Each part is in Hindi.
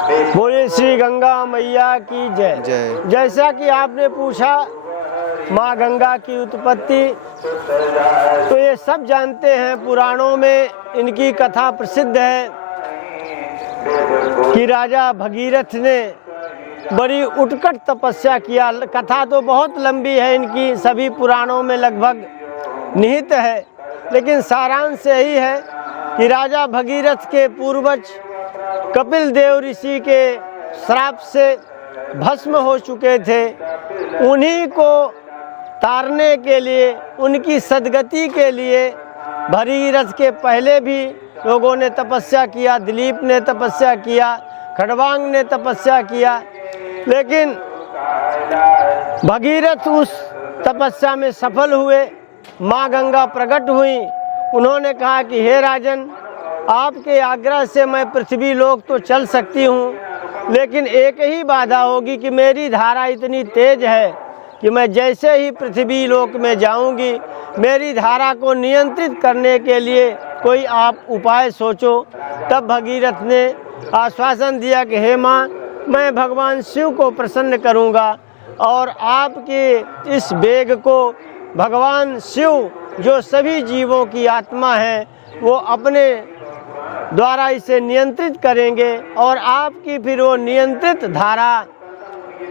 बोले श्री गंगा मैया की जय। जय। जैसा कि आपने पूछा माँ गंगा की उत्पत्ति, तो ये सब जानते हैं, पुराणों में इनकी कथा प्रसिद्ध है कि राजा भगीरथ ने बड़ी उत्कट तपस्या किया। कथा तो बहुत लंबी है इनकी, सभी पुराणों में लगभग निहित है, लेकिन सारांश यही है कि राजा भगीरथ के पूर्वज कपिल देव ऋषि के श्राप से भस्म हो चुके थे। उन्हीं को तारने के लिए, उनकी सद्गति के लिए भगीरथ के पहले भी लोगों ने तपस्या किया, दिलीप ने तपस्या किया, खड़वांग ने तपस्या किया, लेकिन भगीरथ उस तपस्या में सफल हुए। माँ गंगा प्रकट हुई। उन्होंने कहा कि हे राजन, आपके आग्रह से मैं पृथ्वी लोक तो चल सकती हूँ, लेकिन एक ही बाधा होगी कि मेरी धारा इतनी तेज है कि मैं जैसे ही पृथ्वी लोक में जाऊंगी, मेरी धारा को नियंत्रित करने के लिए कोई आप उपाय सोचो। तब भगीरथ ने आश्वासन दिया कि हे माँ, मैं भगवान शिव को प्रसन्न करूंगा और आपके इस वेग को भगवान शिव, जो सभी जीवों की आत्मा है, वो अपने द्वारा इसे नियंत्रित करेंगे और आपकी फिर वो नियंत्रित धारा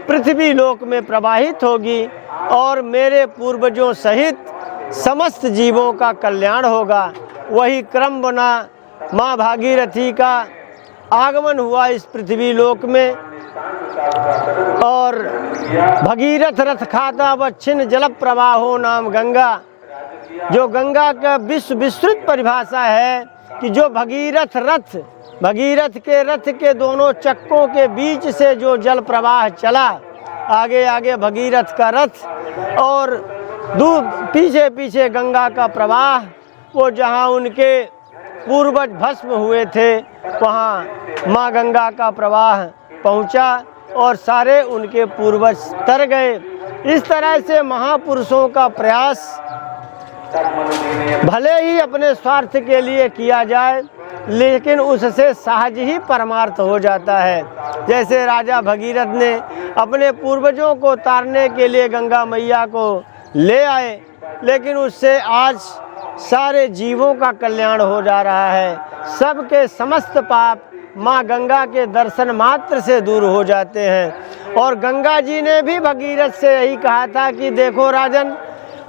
पृथ्वी लोक में प्रवाहित होगी और मेरे पूर्वजों सहित समस्त जीवों का कल्याण होगा। वही क्रम बना, माँ भागीरथी का आगमन हुआ इस पृथ्वी लोक में और भगीरथ रथ खाता वच्छिन्न जल प्रवाहो नाम गंगा, जो गंगा का विश्व विस्तृत परिभाषा है कि जो भगीरथ रथ, भगीरथ के रथ के दोनों चक्कों के बीच से जो जल प्रवाह चला, आगे आगे भगीरथ का रथ और दूर पीछे पीछे गंगा का प्रवाह, वो जहाँ उनके पूर्वज भस्म हुए थे वहाँ माँ गंगा का प्रवाह पहुँचा और सारे उनके पूर्वज तर गए। इस तरह से महापुरुषों का प्रयास भले ही अपने स्वार्थ के लिए किया जाए, लेकिन उससे सहज ही परमार्थ हो जाता है। जैसे राजा भगीरथ ने अपने पूर्वजों को तारने के लिए गंगा मैया को ले आए, लेकिन उससे आज सारे जीवों का कल्याण हो जा रहा है। सबके समस्त पाप माँ गंगा के दर्शन मात्र से दूर हो जाते हैं। और गंगा जी ने भी भगीरथ से यही कहा था कि देखो राजन,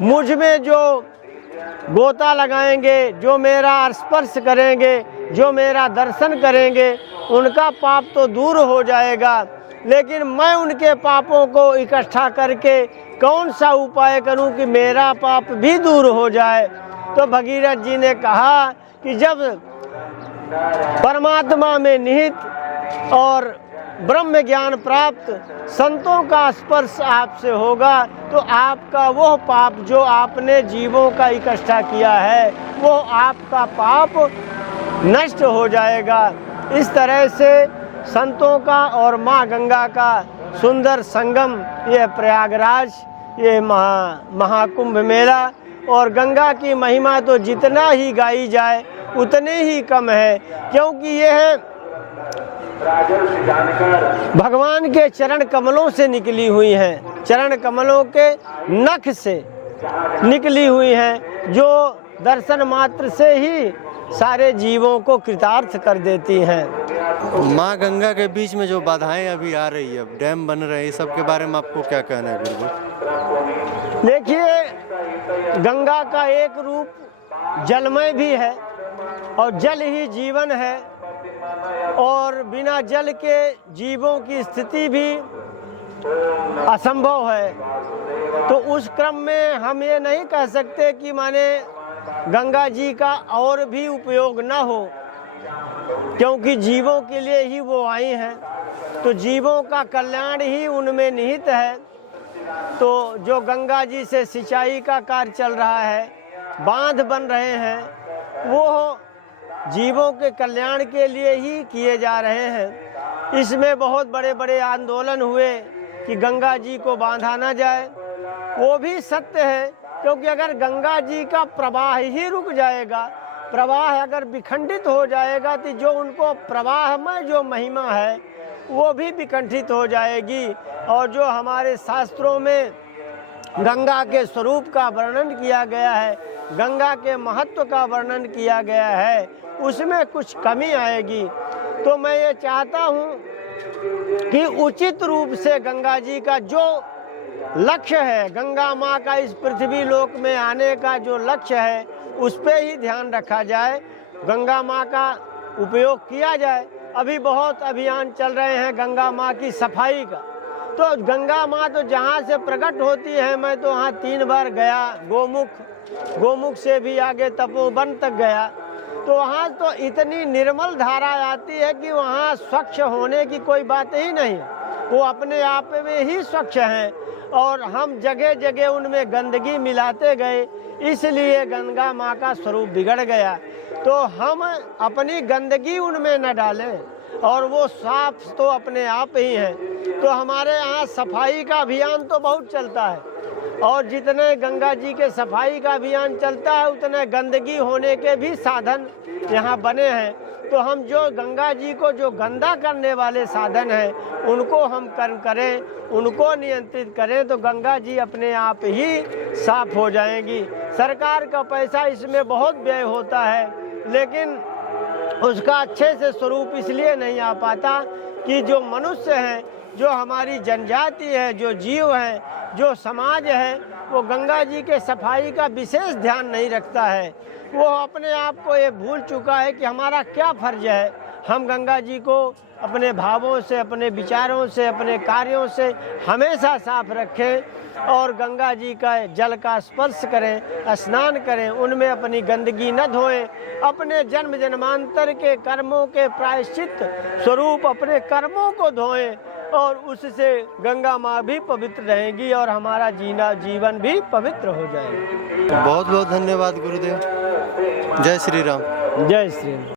मुझ में जो गोता लगाएंगे, जो मेरा स्पर्श करेंगे, जो मेरा दर्शन करेंगे, उनका पाप तो दूर हो जाएगा, लेकिन मैं उनके पापों को इकट्ठा करके कौन सा उपाय करूं कि मेरा पाप भी दूर हो जाए। तो भगीरथ जी ने कहा कि जब परमात्मा में निहित और ब्रह्म ज्ञान प्राप्त संतों का स्पर्श आपसे होगा, तो आपका वो पाप जो आपने जीवों का इकट्ठा किया है, वो आपका पाप नष्ट हो जाएगा। इस तरह से संतों का और माँ गंगा का सुंदर संगम, ये प्रयागराज, ये महाकुंभ मेला, और गंगा की महिमा तो जितना ही गाई जाए उतने ही कम है, क्योंकि यह भगवान के चरण कमलों से निकली हुई हैं, चरण कमलों के नख से निकली हुई हैं, जो दर्शन मात्र से ही सारे जीवों को कृतार्थ कर देती हैं। माँ गंगा के बीच में जो बाधाएं अभी आ रही है, डैम बन रहे हैं, इस सब के बारे में आपको क्या कहना है गुरुजी? देखिए, गंगा का एक रूप जलमय भी है और जल ही जीवन है, और बिना जल के जीवों की स्थिति भी असंभव है। तो उस क्रम में हम ये नहीं कह सकते कि माने गंगा जी का और भी उपयोग न हो, क्योंकि जीवों के लिए ही वो आई हैं, तो जीवों का कल्याण ही उनमें निहित है। तो जो गंगा जी से सिंचाई का कार्य चल रहा है, बांध बन रहे हैं, वो जीवों के कल्याण के लिए ही किए जा रहे हैं। इसमें बहुत बड़े बड़े आंदोलन हुए कि गंगा जी को बांधा ना जाए, वो भी सत्य है, क्योंकि अगर गंगा जी का प्रवाह ही रुक जाएगा, प्रवाह अगर विखंडित हो जाएगा, तो जो उनको प्रवाह में जो महिमा है वो भी विकंठित हो जाएगी। और जो हमारे शास्त्रों में गंगा के स्वरूप का वर्णन किया गया है, गंगा के महत्व का वर्णन किया गया है, उसमें कुछ कमी आएगी। तो मैं ये चाहता हूँ कि उचित रूप से गंगा जी का जो लक्ष्य है, गंगा माँ का इस पृथ्वी लोक में आने का जो लक्ष्य है, उस पे ही ध्यान रखा जाए, गंगा माँ का उपयोग किया जाए। अभी बहुत अभियान चल रहे हैं गंगा माँ की सफाई का। तो गंगा माँ तो जहाँ से प्रकट होती है, मैं तो वहाँ 3 बार गया, गोमुख से भी आगे तपोवन तक गया। तो वहाँ तो इतनी निर्मल धारा आती है कि वहाँ स्वच्छ होने की कोई बात ही नहीं, वो अपने आप में ही स्वच्छ हैं। और हम जगह जगह उनमें गंदगी मिलाते गए, इसलिए गंगा माँ का स्वरूप बिगड़ गया। तो हम अपनी गंदगी उनमें न डालें, और वो साफ तो अपने आप ही हैं। तो हमारे यहाँ सफाई का अभियान तो बहुत चलता है, और जितने गंगा जी के सफाई का अभियान चलता है, उतने गंदगी होने के भी साधन यहाँ बने हैं। तो हम जो गंगा जी को जो गंदा करने वाले साधन हैं, उनको हम करें, उनको नियंत्रित करें, तो गंगा जी अपने आप ही साफ हो जाएंगी। सरकार का पैसा इसमें बहुत व्यय होता है, लेकिन उसका अच्छे से स्वरूप इसलिए नहीं आ पाता कि जो मनुष्य हैं, जो हमारी जनजाति है, जो जीव हैं, जो समाज है, वो गंगा जी के सफाई का विशेष ध्यान नहीं रखता है। वो अपने आप को ये भूल चुका है कि हमारा क्या फर्ज है। हम गंगा जी को अपने भावों से, अपने विचारों से, अपने कार्यों से हमेशा साफ रखें, और गंगा जी का जल का स्पर्श करें, स्नान करें, उनमें अपनी गंदगी न धोएं। अपने जन्म जन्मांतर के कर्मों के प्रायश्चित स्वरूप अपने कर्मों को धोएं, और उससे गंगा माँ भी पवित्र रहेंगी और हमारा जीवन भी पवित्र हो जाएगा। बहुत बहुत धन्यवाद गुरुदेव। जय श्री राम। जय श्री राम।